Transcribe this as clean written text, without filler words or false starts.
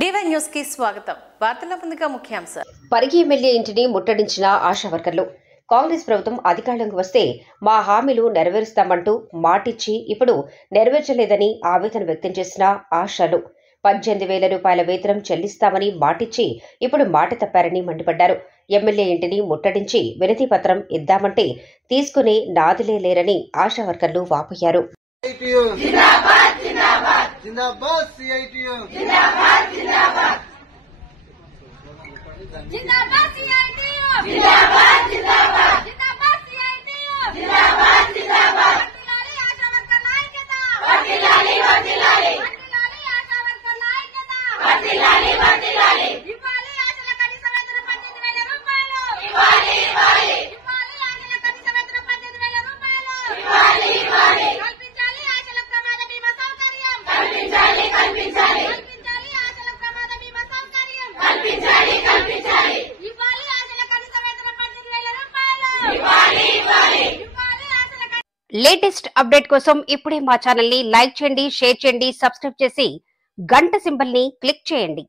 DY news కి స్వాగతం. వార్తల ముందుగా ముఖ్యాంశాలు. పరిగి ఎమ్మెల్యే ఇంటిని ముట్టడించిన ఆశా వర్కర్లు. కాంగ్రెస్ ప్రభుత్వం అధికారంలోకి వస్తే మా హామీలు నెరవేరుస్తామంటూ మాటిచ్చి ఇప్పుడు నెరవేర్చలేదని ఆవేదన వ్యక్తం చేసిన ఆశాలు 18,000 రూపాయల వేతనం చెల్లిస్తామని మాటిచ్చి ఇప్పుడు మాట తప్పారని మండిపడ్డారు. ఎమ్మెల్యే ఇంటిని ముట్టడించి వినతి పత్రం ఇద్దామంటే తీసుకునే నాదిలే లేరని ఆశా వర్కర్లు వాపోయారు. లేటెస్ట్ అప్డేట్ కోసం ఇప్పుడే మా ఛానల్ ని లైక్ చేయండి, షేర్ చేయండి, సబ్స్క్రైబ్ చేసి గంట సింబల్ ని క్లిక్ చేయండి.